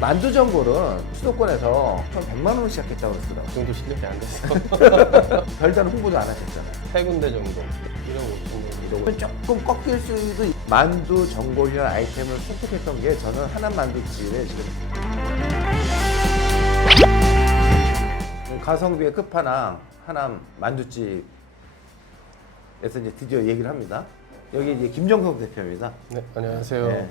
만두 전골은 수도권에서 한 100만 원으로 시작했다고 그러더라고요. 그 정도 실력이 안 됐어. 별다른 홍보도 안 하셨잖아요. 세 군데 정도. 1억 5천 정도. 이러고 조금 꺾일 수도 만두 전골이라는 아이템을 선택했던 게 저는 하남 만두집에 지금 가성비의 끝판왕 하남 만두집에서 이제 드디어 얘기를 합니다. 여기 이제 김정석 대표입니다. 네, 안녕하세요. 네.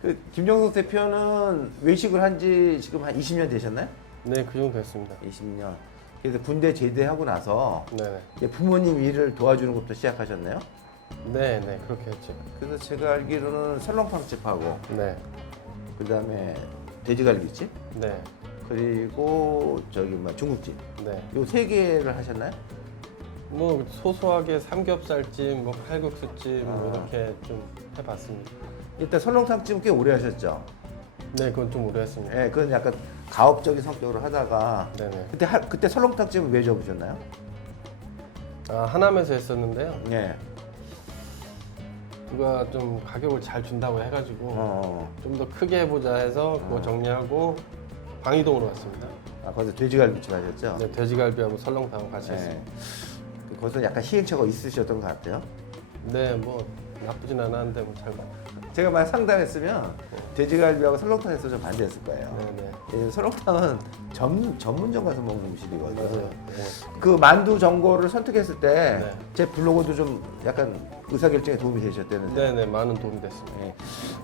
그 김정석 대표는 외식을 한지 지금 한 20년 되셨나요? 네, 그 정도 됐습니다. 20년. 그래서 군대 제대하고 나서 네네. 이제 부모님 일을 도와주는 것부터 시작하셨나요? 네, 네, 그렇게 했죠. 그래서 제가 알기로는 설렁탕집하고 네, 그다음에 돼지갈비집 네, 그리고 저기 뭐 중국집 네. 요 세 개를 하셨나요? 뭐 소소하게 삼겹살집, 뭐 칼국수집 뭐 아. 이렇게 좀 해봤습니다. 일단 설렁탕집은 꽤 오래 하셨죠? 네, 그건 좀 오래 했습니다. 예, 그건 약간 가업적인 성격으로 하다가 네네. 그때 설렁탕집은 왜 접으셨나요? 아, 하남에서 했었는데요. 예. 누가 좀 가격을 잘 준다고 해가지고 좀 더 크게 해보자 해서 그거 정리하고 방이동으로 왔습니다. 아, 거기서 돼지갈비집 하셨죠? 네, 돼지갈비하고 설렁탕 같이 예. 했습니다. 거기서 약간 시행착오 있으셨던 것 같아요. 네, 뭐 나쁘진 않았는데 뭐 잘. 제가 만약 상담했으면 돼지갈비하고 설렁탕에서 좀 반대했을 거예요. 네네. 예, 설렁탕은 전문점 가서 먹는 음식이거든요. 맞아요. 네. 그 만두 전골을 선택했을 때 네. 제 블로그도 좀 약간 의사결정에 도움이 되셨다는데. 네네, 많은 도움이 됐습니다. 예.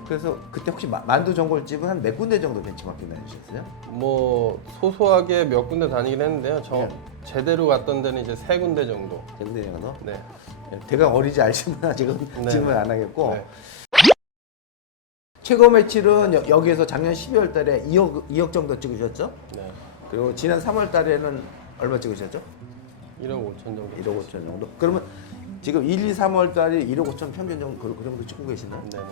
그래서 그때 혹시 만두 전골집은 한 몇 군데 정도 벤치마킹 다니셨어요? 뭐 소소하게 몇 군데 다니긴 했는데요. 저 네. 제대로 갔던 데는 이제 세 군데 정도. 세 군데 정도? 네. 대강 어리지 알지만 네. 지금은 안 하겠고. 네. 최고 매출은 여기에서 작년 12월 달에 2억 정도 찍으셨죠? 네. 그리고 지난 3월 달에는 얼마 찍으셨죠? 1억 5천 정도. 1억 5천 정도? 그러면 지금 1, 2, 3월 달에 1억 5천 평균 정도 그 정도 찍고 계시나요? 네네.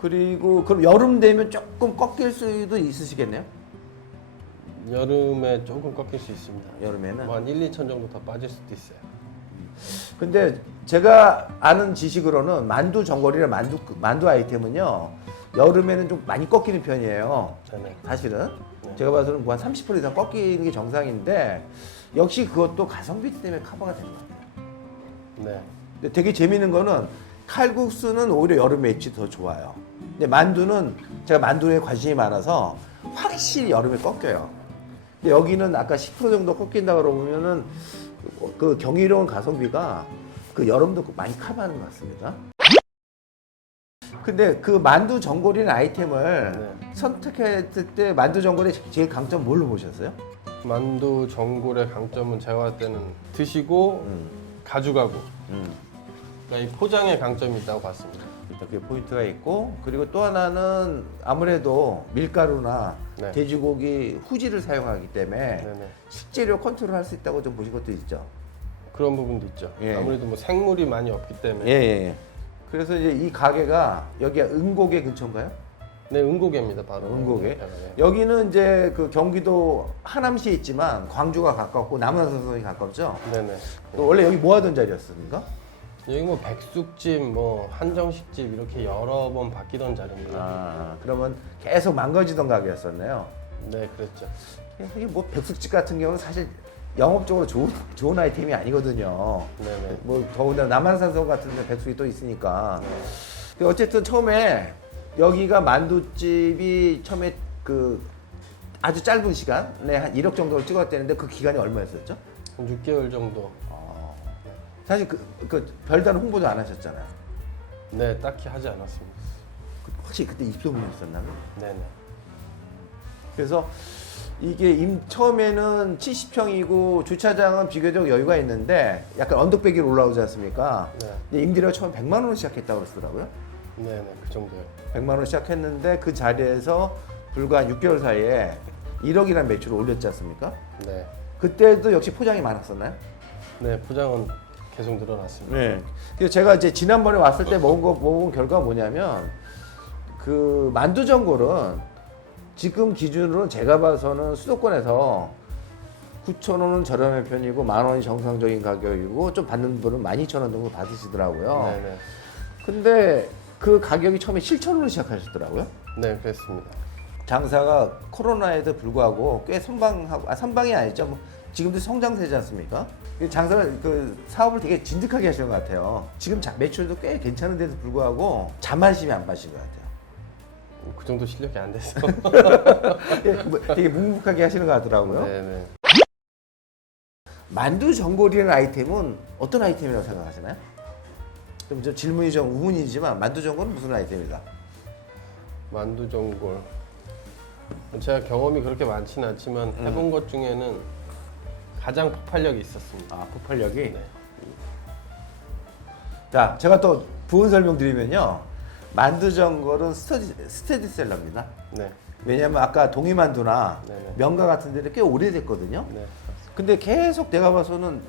그리고 그럼 여름 되면 조금 꺾일 수도 있으시겠네요? 여름에 조금 꺾일 수 있습니다. 여름에는? 뭐한 1, 2천 정도 더 빠질 수도 있어요. 근데 제가 아는 지식으로는 만두 전골이나 만두 아이템은요 여름에는 좀 많이 꺾이는 편이에요. 네네. 사실은 네. 제가 봐서는 뭐 한 30% 이상 꺾이는 게 정상인데 역시 그것도 가성비 때문에 커버가 되는 것 같아요. 네. 근데 되게 재밌는 거는 칼국수는 오히려 여름에 입지 더 좋아요. 근데 만두는 제가 만두에 관심이 많아서 확실히 여름에 꺾여요. 근데 여기는 아까 10% 정도 꺾인다 그러면은 그 경이로운 가성비가 그 여름도 많이 커버하는 것 같습니다. 근데 그 만두 전골이라는 아이템을 네. 선택했을 때 만두 전골의 제일 강점 뭘로 보셨어요? 만두 전골의 강점은 제가 봤을 때는 드시고 가져가고. 그러니까 이 포장의 강점이 있다고 봤습니다. 이렇게 포인트가 있고 그리고 또 하나는 아무래도 밀가루나 네. 돼지고기 후지를 사용하기 때문에 네네. 식재료 컨트롤할 수 있다고 좀 보신 것도 있죠. 그런 부분도 있죠. 예. 아무래도 뭐 생물이 많이 없기 때문에. 예. 그래서 이제 이 가게가 여기가 은고개 근처인가요? 네, 은고개입니다, 바로. 은고개. 네. 여기는 이제 그 경기도 하남시에 있지만 광주가 가깝고 남한산성이 가깝죠. 네네. 또 원래 여기 뭐 하던 자리였습니까? 여기 뭐 백숙집, 뭐 한정식집 이렇게 여러 번 바뀌던 자리입니다. 아, 그러면 계속 망가지던 가게였었네요. 네, 그랬죠. 이게 뭐 백숙집 같은 경우는 사실 영업적으로 좋은 아이템이 아니거든요. 네네. 뭐 더군다나 남한산성 같은 데 백숙이 또 있으니까. 근데 어쨌든 처음에 여기가 만두집이 처음에 그 아주 짧은 시간에 한 1억 정도를 찍었대는데 그 기간이 얼마였었죠? 한 6개월 정도. 사실 그 별다른 홍보도 안 하셨잖아요. 네, 딱히 하지 않았습니다. 확실히 그때 입소문이었었나요? 네네. 그래서 이게 처음에는 70평이고 주차장은 비교적 여유가 있는데 약간 언덕배기로 올라오지 않습니까? 네. 근데 임대료가 처음 100만 원으로 시작했다고 그러더라고요. 네네, 그 정도요. 100만 원 시작했는데 그 자리에서 불과 6개월 사이에 1억이라는 매출을 올렸지 않습니까? 네. 그때도 역시 포장이 많았었나요? 네, 포장은 계속 늘어났습니다. 네. 그래서 제가 이제 지난번에 왔을 때 먹은 결과가 뭐냐면 그 만두 전골은 지금 기준으로는 제가 봐서는 수도권에서 9,000원은 저렴한 편이고 10,000원이 정상적인 가격이고 좀 받는 분은 12,000원 정도 받으시더라고요. 네네. 근데 그 가격이 처음에 7,000원으로 시작하셨더라고요. 네, 그랬습니다. 장사가 코로나에도 불구하고 꽤 선방하고, 선방이 아니죠. 뭐 지금도 성장세지 않습니까? 장사를, 사업을 되게 진득하게 하시는 것 같아요. 지금 매출도 꽤 괜찮은데도 불구하고 자만심이 안 빠진 것 같아요. 그 정도 실력이 안 돼서. 되게 묵묵하게 하시는 것 같더라고요. 네네. 만두 전골이라는 아이템은 어떤 아이템이라고 생각하시나요? 좀 질문이 좀 우문이지만 만두 전골은 무슨 아이템이다? 만두 전골. 제가 경험이 그렇게 많지는 않지만 해본 것 중에는 가장 폭발력이 있었습니다. 아, 폭발력이? 네. 자, 제가 또 부연 설명드리면요. 만두 전골은 스테디셀러입니다. 네. 왜냐면 아까 동이만두나 네네. 명가 같은 데는 꽤 오래됐거든요. 네. 근데 계속 내가 봐서는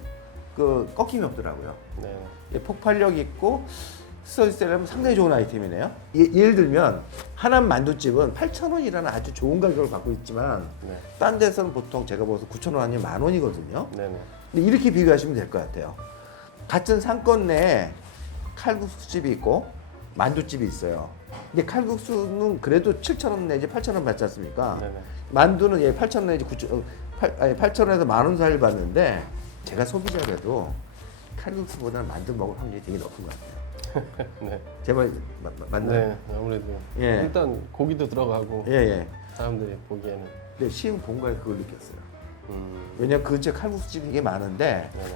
꺾임이 없더라고요. 네. 예, 폭발력 있고 스테디셀러는 상당히 좋은 아이템이네요. 예를 들면 하남 만두집은 8,000원이라는 아주 좋은 가격을 갖고 있지만 네. 딴 데서는 보통 제가 봐서 9,000원 아니면 10,000원이거든요. 네네. 근데 이렇게 비교하시면 될 것 같아요. 같은 상권 내에 칼국수집이 있고 만두집이 있어요. 근데 칼국수는 그래도 7,000원 내지 8,000원 받지 않습니까? 네네. 만두는 8,000원 내지 8,000원에서 10,000원 사이를 받는데 제가 소비자라도 칼국수보다는 만두 먹을 확률이 되게 높은 것 같아요. 네. 제발 맞나요? 네. 아무래도 예. 일단 고기도 들어가고 예. 사람들이 보기에는 근데 시흥 본가에 그걸 느꼈어요. 왜냐면 그 근처에 칼국수집이 되게 많은데 네네.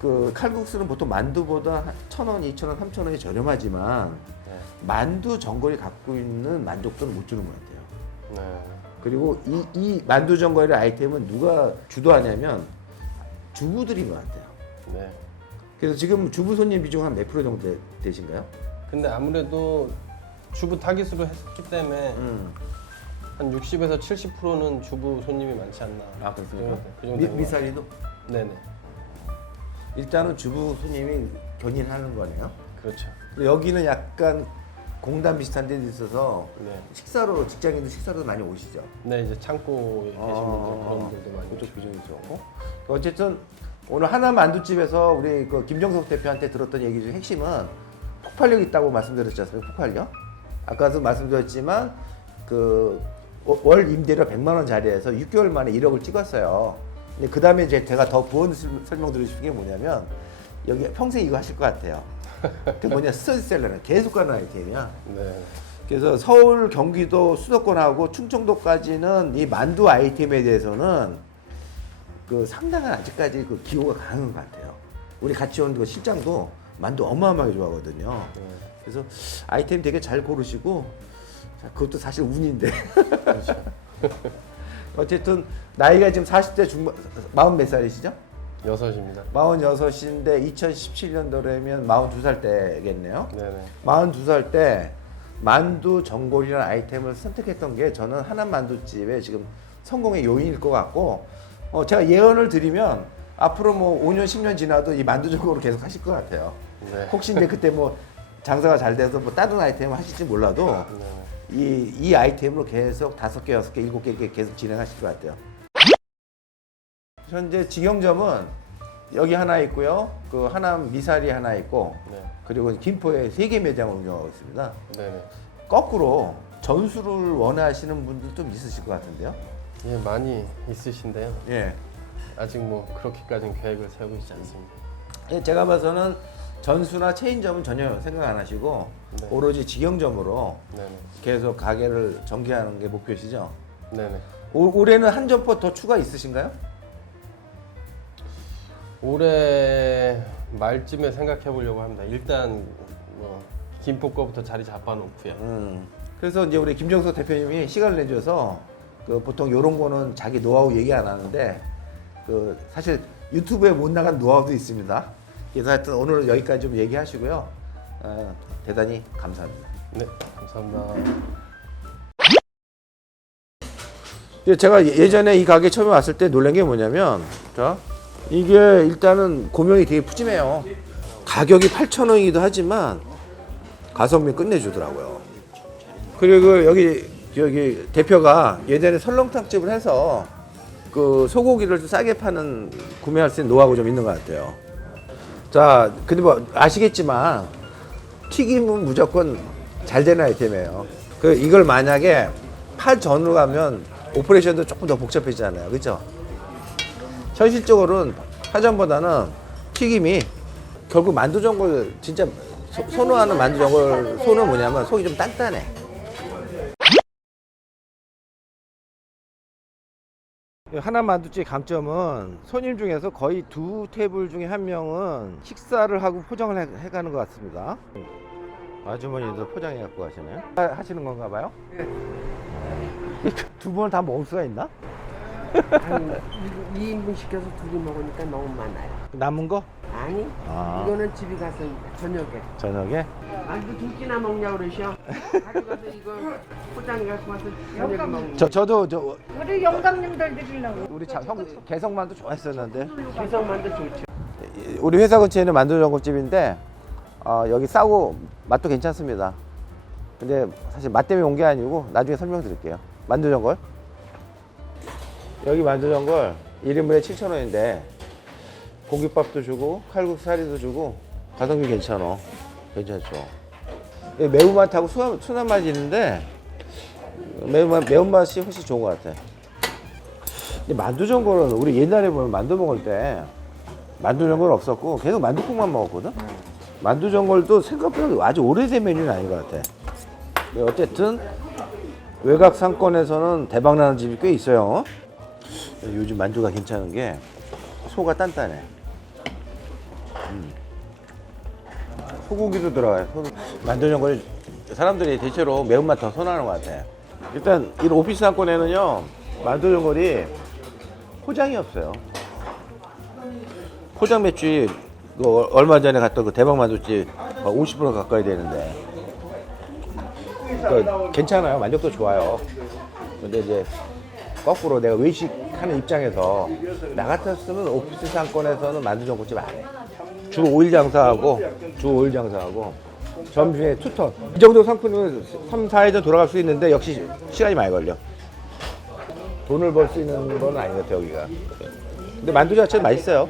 그 칼국수는 보통 만두보다 1,000원, 2,000원, 3,000원이 저렴하지만 네. 만두 전골이 갖고 있는 만족도는 못 주는 것 같아요. 네. 그리고 이 만두 전골의 아이템은 누가 주도하냐면 주부들인 것 같아요. 네. 그래서 지금 주부 손님 비중 한 몇 프로 정도 되신가요? 근데 아무래도 주부 타깃으로 했기 때문에 한 60에서 70%는 주부 손님이 많지 않나. 아, 그렇습니까? 그 정도 되는 것 미사리도? 같아요. 네네. 일단은 주부 손님이 견인하는 거네요. 그렇죠. 근데 여기는 약간 공단 비슷한 데도 있어서 네. 식사로 직장인들 식사로 많이 오시죠. 네, 이제 창고에 계신 분들 그런 분들도 많이 그쪽 오시고. 비중이 좋고. 어쨌든 오늘 하나 만두집에서 우리 그 김정석 대표한테 들었던 얘기 중 핵심은 폭발력 있다고 말씀드렸지 않습니까? 폭발력. 아까도 말씀드렸지만 그 월 임대료 100만 원 자리에서 6개월 만에 1억을 찍었어요. 근데 그 다음에 제가 더 부연 설명드리고 싶은 게 뭐냐면 여기 평생 이거 하실 것 같아요. 그 뭐냐 스터디셀러는 계속 가는 아이템이야. 네. 그래서 서울, 경기도, 수도권하고 충청도까지는 이 만두 아이템에 대해서는 그 상당한 아직까지 그 기호가 강한 것 같아요. 우리 같이 온 그 실장도 만두 어마어마하게 좋아하거든요. 네. 그래서 아이템 되게 잘 고르시고 자, 그것도 사실 운인데. 그렇죠. 어쨌든 나이가 지금 40대 중반, 40 몇 살이시죠? 6입니다. 46인데 2017년도라면 42살 때겠네요. 네네. 42살 때 만두 전골이라는 아이템을 선택했던 게 저는 하남 만두집의 지금 성공의 요인일 것 같고 제가 예언을 드리면 앞으로 뭐 5년 10년 지나도 이 만두 전골을 계속 하실 것 같아요. 네. 혹시 이제 그때 뭐 장사가 잘 돼서 뭐 다른 아이템을 하실지 몰라도 네네. 이 아이템으로 계속 5개, 6개, 7개 이렇게 계속 진행하실 것 같아요. 현재 직영점은 여기 하나 있고요. 그 하남 미사리 하나 있고 네. 그리고 김포에 3개 매장을 운영하고 있습니다. 네네. 거꾸로 전수를 원하시는 분들 좀 있으실 것 같은데요. 예, 많이 있으신데요. 예. 아직 뭐 그렇게까지는 계획을 세우고 있지 않습니다. 예, 제가 봐서는 전수나 체인점은 전혀 생각 안 하시고 네. 오로지 직영점으로 네네. 계속 가게를 전개하는 게 목표시죠. 네네. 올해는 한 점포 더 추가 있으신가요? 올해 말쯤에 생각해 보려고 합니다. 일단 뭐 김포 거부터 자리 잡아놓고요. 그래서 이제 우리 김정석 대표님이 시간을 내줘서 그 보통 이런 거는 자기 노하우 얘기 안 하는데 그 사실 유튜브에 못 나간 노하우도 있습니다. 그래서 하여튼 오늘 여기까지 좀 얘기하시고요. 대단히 감사합니다. 네, 감사합니다. 제가 예전에 이 가게 처음에 왔을 때 놀란 게 뭐냐면 자 이게 일단은 고명이 되게 푸짐해요. 가격이 8,000원이기도 하지만 가성비 끝내주더라고요. 그리고 여기 대표가 예전에 설렁탕집을 해서 그 소고기를 싸게 파는 구매할 수 있는 노하우가 좀 있는 것 같아요. 자, 근데 뭐 아시겠지만 튀김은 무조건 잘 되는 아이템이에요. 그 이걸 만약에 파전으로 가면 오퍼레이션도 조금 더 복잡해지잖아요. 그렇죠? 현실적으로는 파전보다는 튀김이 결국 만두전골 진짜 선호하는 만두전골 소는 뭐냐면 속이 좀 단단해. 하나 만두집 강점은 손님 중에서 거의 두 테이블 중에 한 명은 식사를 하고 포장을 해가는 것 같습니다. 아주머니도 포장해 갖고 가시네요. 하시는 건가 봐요? 두 번을 다 먹을 수가 있나? 아니, 2인분 시켜서 2개 먹으니까 너무 많아요. 남은 거? 아니, 아. 이거는 집에 가서 저녁에. 저녁에? 만두 2끼나 먹냐고 그러셔. 가져가서 이거 포장해 갖고 와서 저녁에 먹는 저도 우리 영감님들 드리려고. 우리 형 개성만두 좋아했었는데 개성만두 좋죠. 우리 회사 근처에 있는 만두전골집인데 여기 싸고 맛도 괜찮습니다. 근데 사실 맛 때문에 온 게 아니고 나중에 설명드릴게요. 만두전골 여기 만두전골 1인분에 7,000원인데 고깃밥도 주고 칼국수 사리도 주고 가성비 괜찮아. 괜찮죠. 매운맛하고 순한 맛이 있는데 매운맛이 훨씬 좋은 것 같아. 근데 만두전골은 우리 옛날에 보면 만두 먹을 때 만두전골 없었고 계속 만두국만 먹었거든. 만두전골도 생각보다 아주 오래된 메뉴는 아닌 것 같아. 근데 어쨌든 외곽 상권에서는 대박나는 집이 꽤 있어요. 요즘 만두가 괜찮은 게 소가 단단해. 소고기도 들어가요. 만두전골이 사람들이 대체로 매운맛 더 선호하는 것 같아. 일단 이 오피스 상권에는요 만두전골이 포장이 없어요. 포장 매출이 얼마 전에 갔던 그 대박 만두집 50% 가까이 되는데 괜찮아요. 만족도 좋아요. 근데 이제 거꾸로 내가 외식하는 입장에서 나 같았으면 오피스 상권에서는 만두전골집 안 해. 주 5일 장사하고 점심에 투턴 이 정도 상품이면 3, 4일전 돌아갈 수 있는데 역시 시간이 많이 걸려. 돈을 벌 수 있는 건 아닌 것 같아 여기가. 근데 만두 자체는 맛있어요.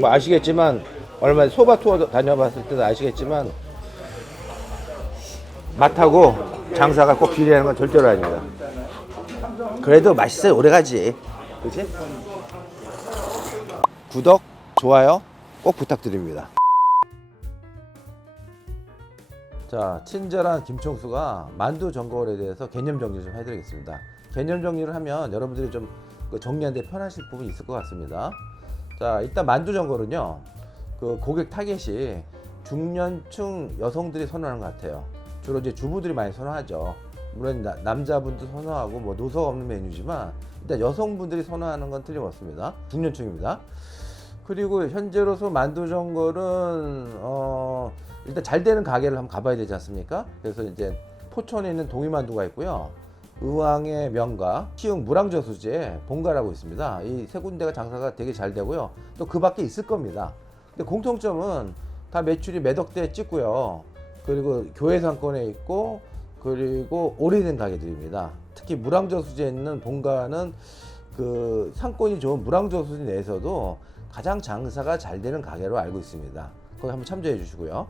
뭐 아시겠지만 얼마 전에 소바 투어 다녀봤을 때도 아시겠지만 맛하고 장사가 꼭 비례하는 건 절대로 아닙니다. 그래도 맛있어요. 오래가지. 그치? 구독, 좋아요 꼭 부탁드립니다. 자, 친절한 김총수가 만두 전골에 대해서 개념 정리 좀 해드리겠습니다. 개념 정리를 하면 여러분들이 좀 정리하는데 편하실 부분이 있을 것 같습니다. 자, 일단 만두 전골은요, 그 고객 타겟이 중년층 여성들이 선호하는 것 같아요. 주로 이제 주부들이 많이 선호하죠. 물론 남자분도 선호하고 뭐 노서가 없는 메뉴지만 일단 여성분들이 선호하는 건 틀림없습니다. 중년층입니다. 그리고 현재로서 만두 전골은 일단 잘 되는 가게를 한번 가봐야 되지 않습니까? 그래서 이제 포천에 있는 동이만두가 있고요. 의왕의 명가, 시흥 무랑저수지에 본가라고 있습니다. 이 세 군데가 장사가 되게 잘 되고요. 또 그 밖에 있을 겁니다. 근데 공통점은 다 매출이 몇 억대에 찍고요. 그리고 교회 상권에 있고, 그리고 오래된 가게들입니다. 특히 무랑저수지에 있는 본가는 그 상권이 좋은 무랑저수지 내에서도 가장 장사가 잘 되는 가게로 알고 있습니다. 거기 한번 참조해 주시고요.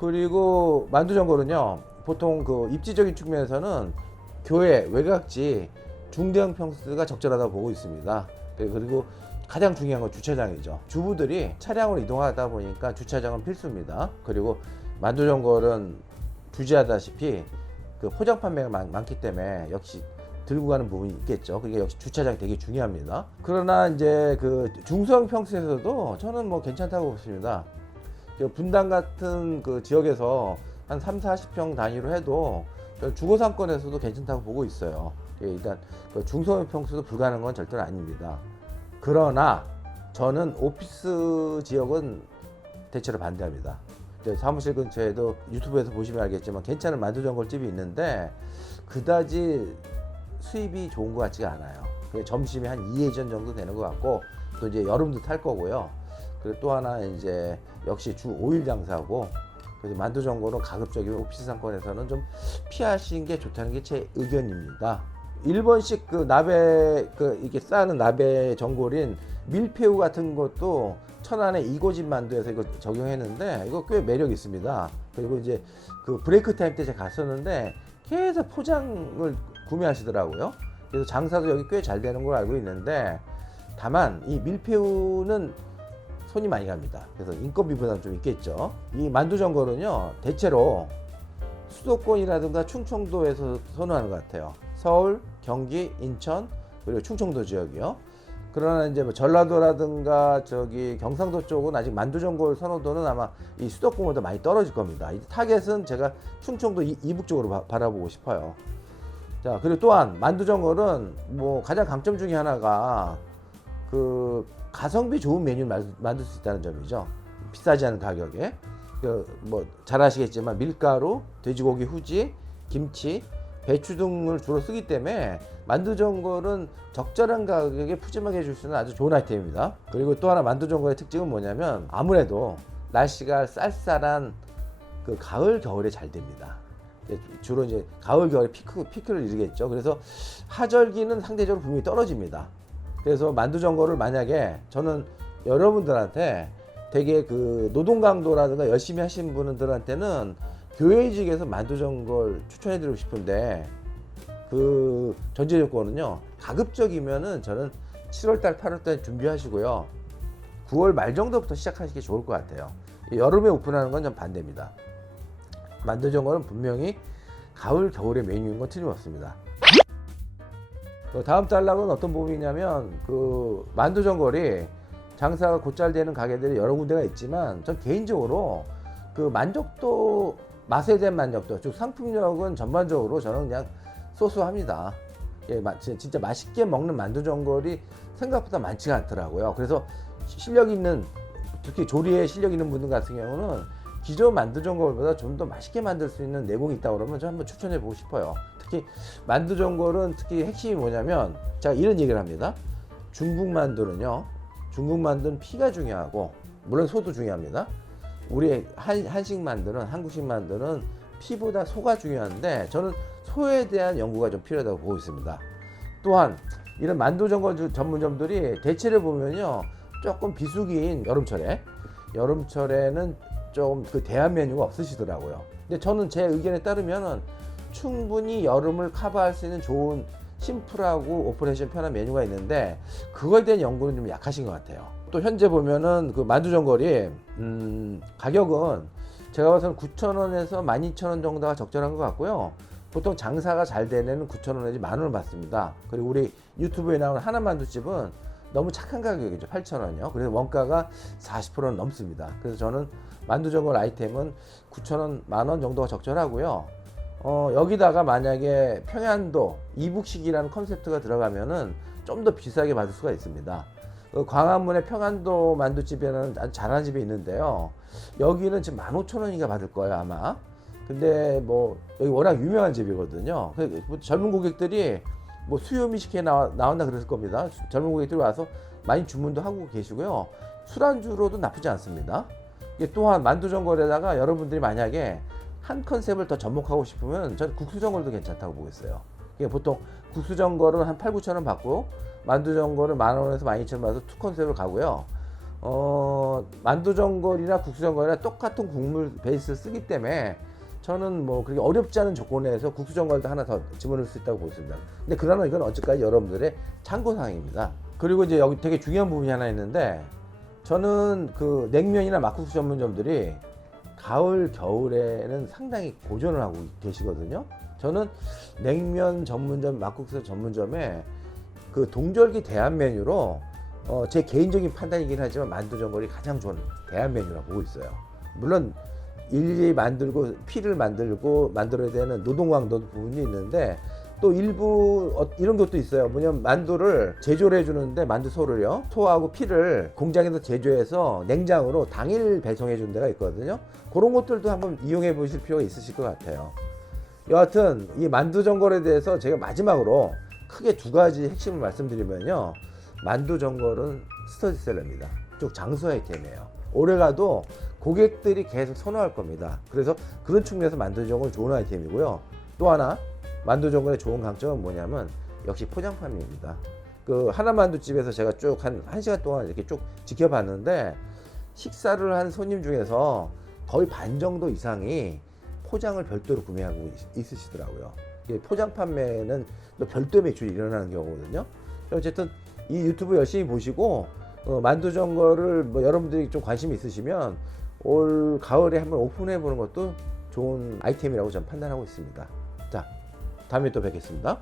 그리고 만두전골은요, 보통 그 입지적인 측면에서는 교회, 외곽지, 중대형 평수가 적절하다고 보고 있습니다. 그리고 가장 중요한 건 주차장이죠. 주부들이 차량으로 이동하다 보니까 주차장은 필수입니다. 그리고 만두전골은 부지하다시피 그 포장 판매가 많기 때문에 역시 들고 가는 부분이 있겠죠. 그러니까 역시 주차장이 되게 중요합니다. 그러나 이제 그 중소형 평수에서도 저는 뭐 괜찮다고 보십니다. 분당 같은 그 지역에서 한 3, 40평 단위로 해도 주거 상권에서도 괜찮다고 보고 있어요. 일단 그 중소형 평수도 불가능한 건 절대로 아닙니다. 그러나 저는 오피스 지역은 대체로 반대합니다. 사무실 근처에도 유튜브에서 보시면 알겠지만 괜찮은 만두전골집이 있는데 그다지 수입이 좋은 것 같지가 않아요. 점심에 한 2회전 정도 되는 것 같고, 또 이제 여름도 탈 거고요. 그리고 또 하나 이제 역시 주 5일 장사고, 그래서 만두전골은 가급적이면 오피스 상권에서는 좀 피하시는 게 좋다는 게 제 의견입니다. 일본식 그 나베, 그 이렇게 싸는 나베 전골인 밀푀우 같은 것도 천안의 이고집 만두에서 이거 적용했는데 이거 꽤 매력 있습니다. 그리고 이제 그 브레이크 타임 때 제가 갔었는데 계속 포장을 구매하시더라고요. 그래서 장사도 여기 꽤 잘 되는 걸 알고 있는데 다만 이 밀푀우는 손이 많이 갑니다. 그래서 인건비 부담 좀 있겠죠. 이 만두전골은요 대체로 수도권이라든가 충청도에서 선호하는 것 같아요. 서울, 경기, 인천 그리고 충청도 지역이요. 그러나 이제 뭐 전라도라든가 저기 경상도 쪽은 아직 만두전골 선호도는 아마 이 수도권보다 많이 떨어질 겁니다. 이 타겟은 제가 충청도 이북 쪽으로 바라보고 싶어요. 자, 그리고 또한 만두전골은 뭐 가장 강점 중에 하나가 그 가성비 좋은 메뉴를 만들 수 있다는 점이죠. 비싸지 않은 가격에. 그 뭐 잘 아시겠지만 밀가루, 돼지고기 후지, 김치, 배추 등을 주로 쓰기 때문에 만두전골은 적절한 가격에 푸짐하게 해줄 수 있는 아주 좋은 아이템입니다. 그리고 또 하나 만두전골의 특징은 뭐냐면 아무래도 날씨가 쌀쌀한 그 가을 겨울에 잘 됩니다. 주로 이제 가을 겨울에 피크를 이루겠죠. 그래서 하절기는 상대적으로 분명히 떨어집니다. 그래서 만두전골을 만약에 저는 여러분들한테 되게 그 노동 강도라든가 열심히 하신 분들한테는 교회직에서 만두전골 추천해드리고 싶은데 그 전제 조건은요 가급적이면은 저는 7월달 8월달 준비하시고요 9월 말 정도부터 시작하시기 좋을 것 같아요. 여름에 오픈하는 건 좀 반대입니다. 만두전골은 분명히 가을 겨울의 메뉴인 건 틀림없습니다. 다음 단락은 어떤 부분이냐면 그 만두전골이 장사가 곧잘 되는 가게들이 여러 군데가 있지만 전 개인적으로 그 만족도 맛에 대한 만족도 즉 상품력은 전반적으로 저는 그냥 소소합니다. 예, 진짜 맛있게 먹는 만두전골이 생각보다 많지가 않더라고요. 그래서 실력 있는 특히 조리에 실력 있는 분들 같은 경우는 기존 만두전골보다 좀 더 맛있게 만들 수 있는 내공이 있다 그러면 저 한번 추천해 보고 싶어요. 특히 만두전골은 특히 핵심이 뭐냐면 제가 이런 얘기를 합니다. 중국 만두는요. 중국 만두는 피가 중요하고 물론 소도 중요합니다. 우리 한식 만두는 한국식 만두는 피보다 소가 중요한데 저는 소에 대한 연구가 좀 필요하다고 보고 있습니다. 또한 이런 만두전골 전문점들이 대체를 보면요 조금 비수기인 여름철에는 좀 그 대한 메뉴가 없으시더라고요. 근데 저는 제 의견에 따르면은 충분히 여름을 커버할 수 있는 좋은 심플하고 오퍼레이션 편한 메뉴가 있는데 그거에 대한 연구는 좀 약하신 것 같아요. 또 현재 보면은 그 만두전골이 가격은 제가 봐서는 9,000원에서 12,000원 정도가 적절한 것 같고요. 보통 장사가 잘 되는 9,000원 내지 10,000원을 받습니다. 그리고 우리 유튜브에 나오는 하나만두집은 너무 착한 가격이죠. 8,000원이요. 그래서 원가가 40%는 넘습니다. 그래서 저는 만두전골 아이템은 9,000원, 10,000원 정도가 적절하고요. 여기다가 만약에 평안도 이북식이라는 컨셉트가 들어가면은 좀 더 비싸게 받을 수가 있습니다. 광화문의 평안도 만두집에는 아주 잘하는 집이 있는데요. 여기는 지금 15,000원인가 받을 거예요, 아마. 근데 뭐 여기 워낙 유명한 집이거든요. 젊은 고객들이 뭐 수요미식회 나온다 그랬을 겁니다. 젊은 고객들이 와서 많이 주문도 하고 계시고요. 술안주로도 나쁘지 않습니다. 이게 또한 만두전골에다가 여러분들이 만약에 한 컨셉을 더 접목하고 싶으면 저는 국수전골도 괜찮다고 보고 있어요. 보통 국수전골은 한 8, 9,000원 받고 만두전골은 10,000원에서 12,000원 받아서 투 컨셉을 가고요. 만두전골이나 국수전골이나 똑같은 국물 베이스를 쓰기 때문에 저는 뭐 그렇게 어렵지 않은 조건에서 국수전골도 하나 더 집어넣을 수 있다고 보겠습니다. 근데 그러나 이건 어찌까지 여러분들의 참고사항입니다. 그리고 이제 여기 되게 중요한 부분이 하나 있는데 저는 그 냉면이나 막국수 전문점들이 가을 겨울에는 상당히 고전을 하고 계시거든요. 저는 냉면 전문점, 막국수 전문점에 그 동절기 대한 메뉴로 제 개인적인 판단이긴 하지만 만두전골이 가장 좋은 대한 메뉴라고 보고 있어요. 물론 일일이 만들고 피를 만들어야 되는 노동강도 부분이 있는데 또 일부 이런 것도 있어요. 뭐냐면 만두를 제조를 해주는데 만두소를요 소하고 피를 공장에서 제조해서 냉장으로 당일 배송해 주는 데가 있거든요. 그런 것들도 한번 이용해 보실 필요가 있으실 것 같아요. 여하튼 이 만두전골에 대해서 제가 마지막으로 크게 두 가지 핵심을 말씀드리면요, 만두전골은 스터디셀러입니다. 쭉 장수 아이템이에요. 오래가도 고객들이 계속 선호할 겁니다. 그래서 그런 측면에서 만두전골은 좋은 아이템이고요. 또 하나 만두전골의 좋은 강점은 뭐냐면 역시 포장판입니다. 그 하나만두집에서 제가 쭉 한 1시간 동안 이렇게 쭉 지켜봤는데 식사를 한 손님 중에서 거의 반 정도 이상이 포장을 별도로 구매하고 있으시더라고요. 이게 포장 판매는 또 별도 매출이 일어나는 경우거든요. 어쨌든 이 유튜브 열심히 보시고 만두전골을 뭐 여러분들이 좀 관심이 있으시면 올 가을에 한번 오픈해 보는 것도 좋은 아이템이라고 저는 판단하고 있습니다. 자, 다음에 또 뵙겠습니다.